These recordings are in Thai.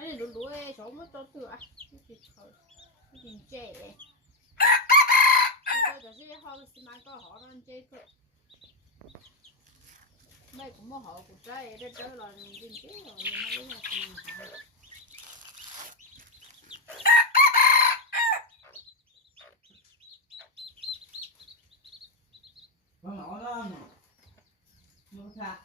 อันนี้รู้ๆไอ้สมมติตัวเตือที่ติดเขาที่ติดเจ๊ตัวจะซื้อเขาสิมันก็หอนั่นเจ๊ก็ไม่ผมไม่หอกูใจได้เจอเราจริงๆเจ๊เราไม่รู้ว่าทำไมCon nhỏ đó nó xa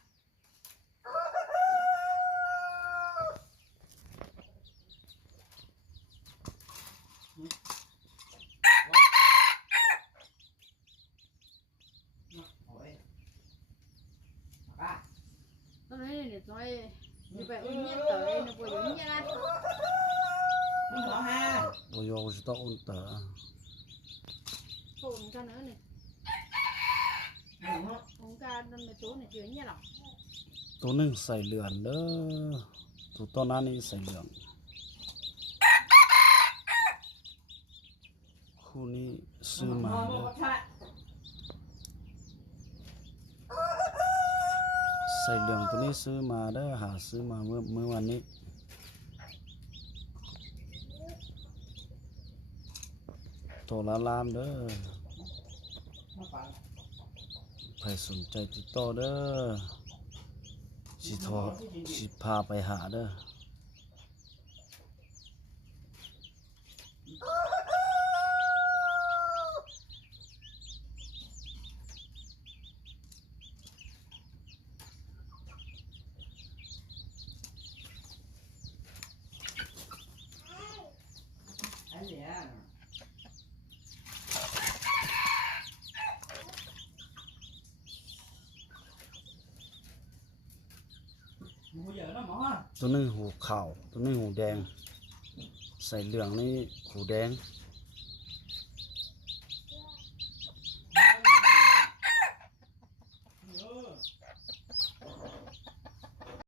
tôi nói này tôi như vậy ôn nhiên tới nó vừa giống như là nó nhỏ ha Ôi dồi sẽ tốt ôn tờ hồn cho nữa này hồn ca nên mà chú này chuyện như nào Tố nâng xài lượn đó Tố to ná này xài lượn Khu này sư mà đó Xài lượn tố này sư mà đó Hả sư mà mớiวันนี้โทรลามเด้อใครสนใจติดต่อเด้อสิพาไปหาเด้อตัวนึงหูขาวตัวนึงหูแดงใส่เหลืองนี่หูแดง